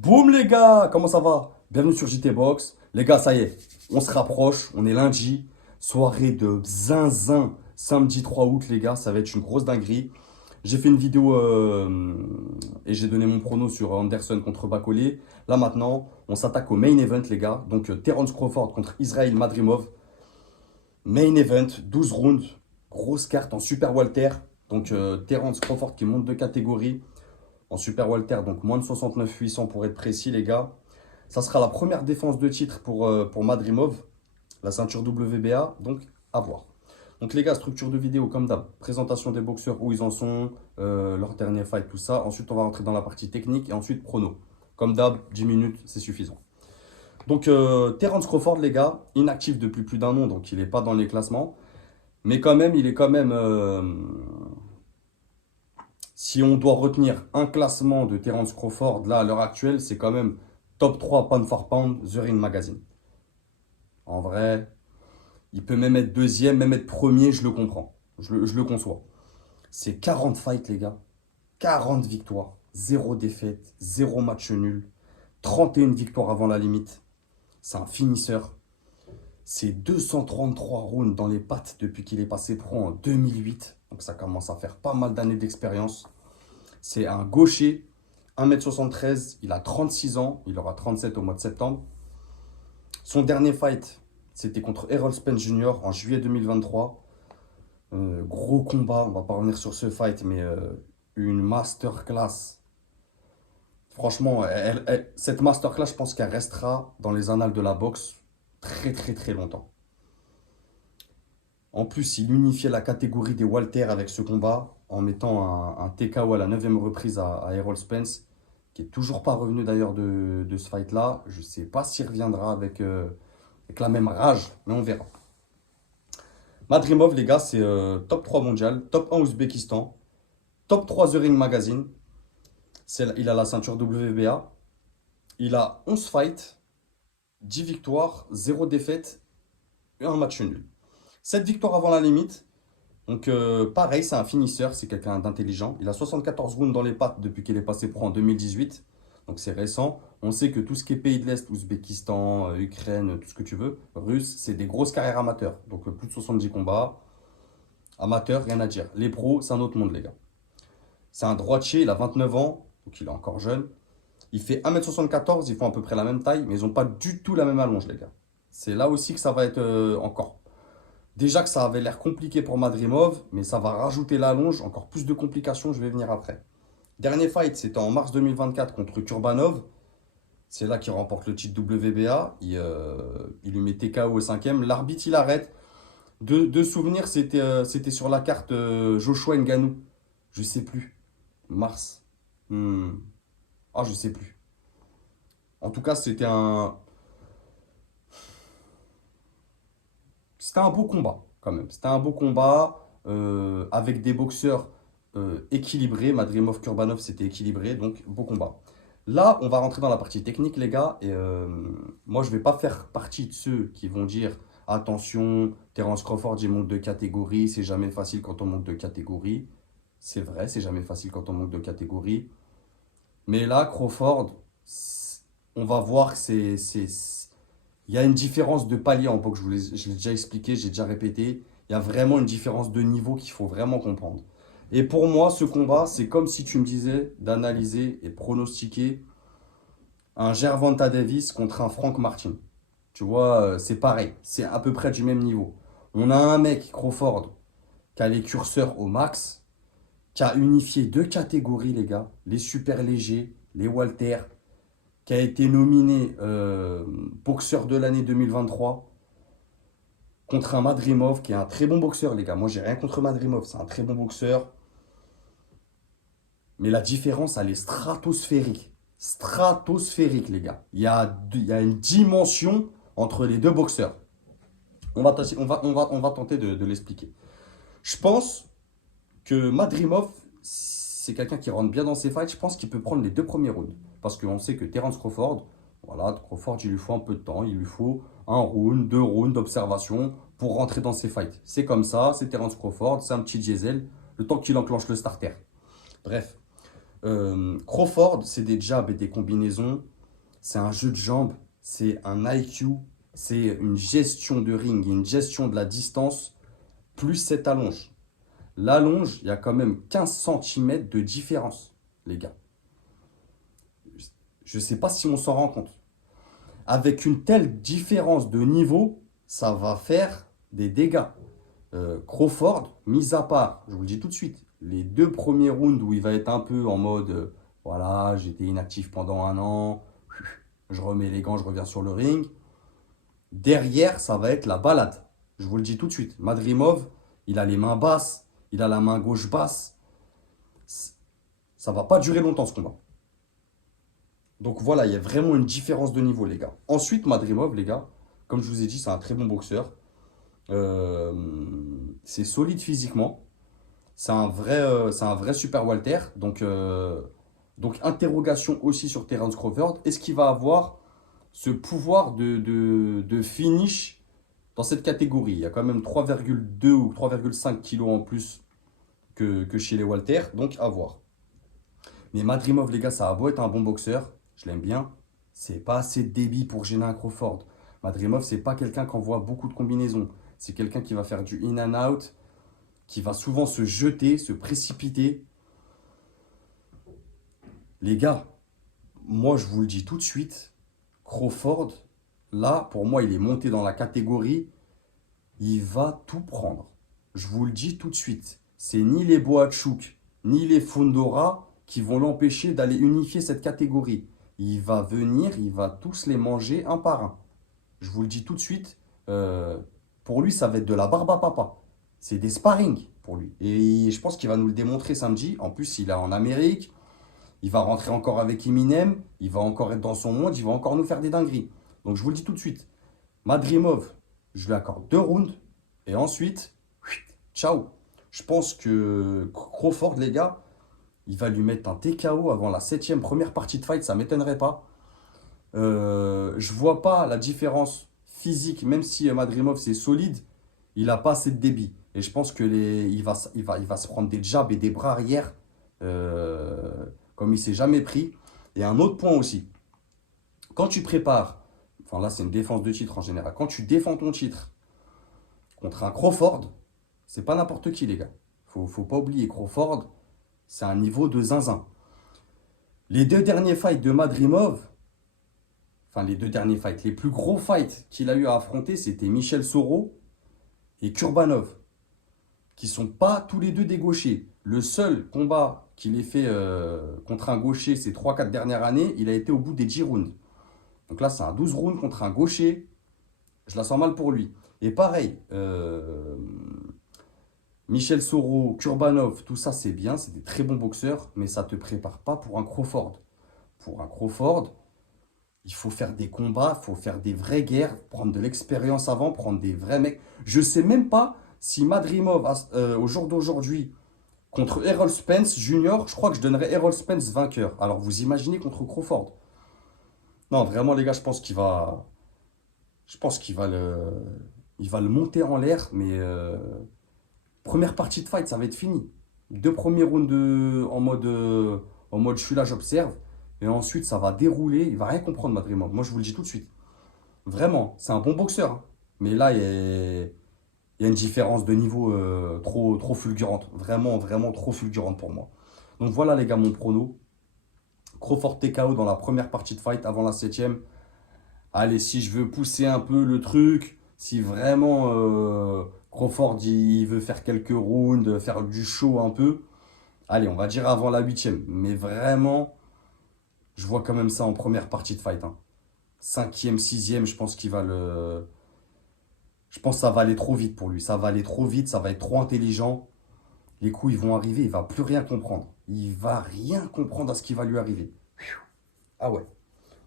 Boum les gars, comment ça va? Bienvenue sur JT Box. Les gars, ça y est, on se rapproche, on est lundi, soirée de zinzin, samedi 3 août les gars, ça va être une grosse dinguerie. J'ai fait une vidéo et j'ai donné mon prono sur Anderson contre Bacolé. Là maintenant, on s'attaque au main event les gars. Donc Terence Crawford contre Israil Madrimov. Main event, 12 rounds, grosse carte en super Walter. Donc Terence Crawford qui monte de catégorie en super Walter, donc moins de 69 800 pour être précis les gars. Ça sera la première défense de titre pour Madrimov, la ceinture WBA, donc à voir. Donc les gars, structure de vidéo comme d'hab, présentation des boxeurs, où ils en sont, leur dernier fight, tout ça. Ensuite, on va rentrer dans la partie technique et ensuite prono. Comme d'hab, 10 minutes, c'est suffisant. Donc Terence Crawford, les gars, inactif depuis plus d'un an, donc il n'est pas dans les classements. Mais quand même, il est quand même... si on doit retenir un classement de Terence Crawford, là, à l'heure actuelle, c'est quand même top 3 pound for pound, The Ring Magazine. En vrai, il peut même être deuxième, même être premier, je le comprends. Je le conçois. C'est 40 fights, les gars. 40 victoires. Zéro défaite, zéro match nul. 31 victoires avant la limite. C'est un finisseur. C'est 233 rounds dans les pattes depuis qu'il est passé pro en 2008. Donc ça commence à faire pas mal d'années d'expérience. C'est un gaucher, 1m73, il a 36 ans, il aura 37 au mois de septembre. Son dernier fight, c'était contre Errol Spence Jr. en juillet 2023. Gros combat, on va pas revenir sur ce fight, mais une masterclass. Franchement, cette masterclass, je pense qu'elle restera dans les annales de la boxe très très très longtemps. En plus, il unifiait la catégorie des Walter avec ce combat en mettant un TKO à la 9e reprise à Errol Spence, qui est toujours pas revenu d'ailleurs de ce fight-là. Je sais pas s'il reviendra avec la même rage, mais on verra. Madrimov, les gars, c'est top 3 mondial, top 1 Ouzbékistan, top 3 The Ring Magazine. Il a la ceinture WBA. Il a 11 fights, 10 victoires, 0 défaite et un match nul. 7 victoires avant la limite. Donc pareil, c'est un finisseur, c'est quelqu'un d'intelligent. Il a 74 rounds dans les pattes depuis qu'il est passé pro en 2018. Donc c'est récent. On sait que tout ce qui est pays de l'Est, Ouzbékistan, Ukraine, tout ce que tu veux, russe, c'est des grosses carrières amateurs. Donc plus de 70 combats. Amateurs, rien à dire. Les pros, c'est un autre monde les gars. C'est un droitier, il a 29 ans, donc il est encore jeune. Il fait 1m74, ils font à peu près la même taille, mais ils n'ont pas du tout la même allonge les gars. C'est là aussi que ça va être encore. Déjà que ça avait l'air compliqué pour Madrimov, mais ça va rajouter l'allonge, encore plus de complications, je vais venir après. Dernier fight, c'était en mars 2024 contre Kurbanov. C'est là qu'il remporte le titre WBA. Il lui met TKO au cinquième. L'arbitre, il arrête. De souvenir, c'était sur la carte Joshua Ngannou. Je sais plus. Mars. Ah, je sais plus. En tout cas, c'était un beau combat, quand même. C'était un beau combat avec des boxeurs équilibrés. Madrimov, Kurbanov, c'était équilibré, donc beau combat. Là, on va rentrer dans la partie technique, les gars. Et moi, je ne vais pas faire partie de ceux qui vont dire attention, Terence Crawford, il monte de catégorie. C'est jamais facile quand on monte de catégorie. C'est vrai, c'est jamais facile quand on monte de catégorie. Mais là, Crawford, on va voir que il y a une différence de palier en boxe, je l'ai déjà expliqué, j'ai déjà répété. Il y a vraiment une différence de niveau qu'il faut vraiment comprendre. Et pour moi, ce combat, c'est comme si tu me disais d'analyser et pronostiquer un Gervonta Davis contre un Frank Martin. Tu vois, c'est pareil, c'est à peu près du même niveau. On a un mec, Crawford, qui a les curseurs au max, qui a unifié deux catégories, les gars, les super légers, les Walter, qui a été nominé boxeur de l'année 2023 contre un Madrimov qui est un très bon boxeur, les gars. Moi, j'ai rien contre Madrimov, c'est un très bon boxeur. Mais la différence, elle est stratosphérique. Stratosphérique, les gars. Il y a une dimension entre les deux boxeurs. On va tenter de l'expliquer. Je pense que Madrimov, c'est quelqu'un qui rentre bien dans ses fights. Je pense qu'il peut prendre les deux premiers rounds. Parce qu'on sait que Terence Crawford, voilà, Crawford, il lui faut un peu de temps. Il lui faut un round, deux rounds d'observation pour rentrer dans ses fights. C'est comme ça, c'est Terence Crawford, c'est un petit diesel, le temps qu'il enclenche le starter. Bref. Crawford, c'est des jabs et des combinaisons. C'est un jeu de jambes. C'est un IQ. C'est une gestion de ring et une gestion de la distance, plus cette allonge. L'allonge, il y a quand même 15 centimètres de différence, les gars. Je ne sais pas si on s'en rend compte. Avec une telle différence de niveau, ça va faire des dégâts. Crawford, mis à part, je vous le dis tout de suite, les deux premiers rounds où il va être un peu en mode voilà, j'étais inactif pendant un an, je remets les gants, je reviens sur le ring. Derrière, ça va être la balade. Je vous le dis tout de suite. Madrimov, il a les mains basses, il a la main gauche basse. Ça va pas durer longtemps ce combat. Donc voilà, il y a vraiment une différence de niveau, les gars. Ensuite, Madrimov, les gars, comme je vous ai dit, c'est un très bon boxeur. Euh, c'est solide physiquement. C'est un vrai super Walter. Donc, interrogation aussi sur Terence Crawford. Est-ce qu'il va avoir ce pouvoir de finish dans cette catégorie? Il y a quand même 3,2 ou 3,5 kilos en plus que chez les Walter. Donc, à voir. Mais Madrimov, les gars, ça a beau être un bon boxeur. Je l'aime bien. C'est pas assez de débit pour gêner un Crawford. Madrimov, c'est pas quelqu'un qui envoie beaucoup de combinaisons. C'est quelqu'un qui va faire du in and out, qui va souvent se jeter, se précipiter. Les gars, moi je vous le dis tout de suite, Crawford, là, pour moi, il est monté dans la catégorie, il va tout prendre. Je vous le dis tout de suite, c'est ni les Boachuk, ni les Fondora qui vont l'empêcher d'aller unifier cette catégorie. Il va venir, il va tous les manger un par un. Je vous le dis tout de suite, pour lui, ça va être de la barbe à papa. C'est des sparring pour lui. Et je pense qu'il va nous le démontrer samedi. En plus, il est en Amérique. Il va rentrer encore avec Eminem. Il va encore être dans son monde. Il va encore nous faire des dingueries. Donc, je vous le dis tout de suite. Madrimov, je lui accorde 2 rounds. Et ensuite, ciao. Je pense que Crawford, les gars, il va lui mettre un TKO avant la 7e première partie de fight. Ça ne m'étonnerait pas. Je vois pas la différence physique, même si Madrimov c'est solide, il n'a pas assez de débit. Et je pense que il va se prendre des jabs et des bras arrière comme il s'est jamais pris. Et un autre point aussi, quand tu prépares, enfin là c'est une défense de titre en général, quand tu défends ton titre contre un Crawford, c'est pas n'importe qui les gars. Faut pas oublier, Crawford, c'est un niveau de zinzin. Les deux derniers fights de Madrimov, enfin les deux derniers fights, les plus gros fights qu'il a eu à affronter, c'était Michel Soro et Kurbanov, qui sont pas tous les deux des gauchers. Le seul combat qu'il ait fait contre un gaucher ces 3-4 dernières années, il a été au bout des 10 rounds. Donc là, c'est un 12 rounds contre un gaucher. Je la sens mal pour lui. Et pareil, Michel Soro, Kurbanov, tout ça c'est bien, c'est des très bons boxeurs, mais ça ne te prépare pas pour un Crawford. Pour un Crawford, il faut faire des combats, il faut faire des vraies guerres, prendre de l'expérience avant, prendre des vrais mecs. Je sais même pas si Madrimov, au jour d'aujourd'hui, contre Errol Spence Junior, je crois que je donnerais Errol Spence vainqueur. Alors vous imaginez contre Crawford. Non, vraiment les gars, je pense il va le monter en l'air, mais première partie de fight, ça va être fini. Deux premiers rounds en mode je suis là, j'observe. Et ensuite, ça va dérouler. Il va rien comprendre, Madrimov. Moi, je vous le dis tout de suite. Vraiment, c'est un bon boxeur, hein. Mais là, il y a une différence de niveau trop fulgurante. Vraiment, vraiment trop fulgurante pour moi. Donc voilà, les gars, mon prono. Crawford TKO dans la première partie de fight avant la 7e. Allez, si je veux pousser un peu le truc, si vraiment Crawford il veut faire quelques rounds, faire du show un peu, allez, on va dire avant la 8e. Mais vraiment, je vois quand même ça en première partie de fight, hein. 5e, 6e, je pense qu'il va le. Je pense que ça va aller trop vite pour lui. Ça va aller trop vite, ça va être trop intelligent. Les coups, ils vont arriver, il va plus rien comprendre. Il va rien comprendre à ce qui va lui arriver. Ah ouais.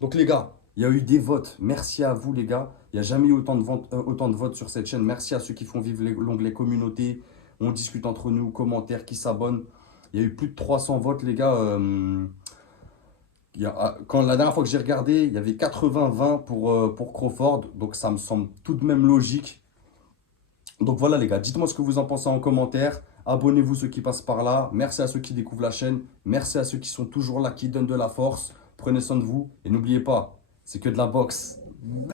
Donc les gars, il y a eu des votes. Merci à vous les gars. Il n'y a jamais eu autant de votes sur cette chaîne. Merci à ceux qui font vivre l'onglet communauté. On discute entre nous, commentaires, qui s'abonnent. Il y a eu plus de 300 votes les gars. Quand la dernière fois que j'ai regardé, il y avait 80-20 pour Crawford. Donc ça me semble tout de même logique. Donc voilà les gars, dites-moi ce que vous en pensez en commentaire. Abonnez-vous ceux qui passent par là. Merci à ceux qui découvrent la chaîne. Merci à ceux qui sont toujours là, qui donnent de la force. Prenez soin de vous et n'oubliez pas, c'est que de la boxe.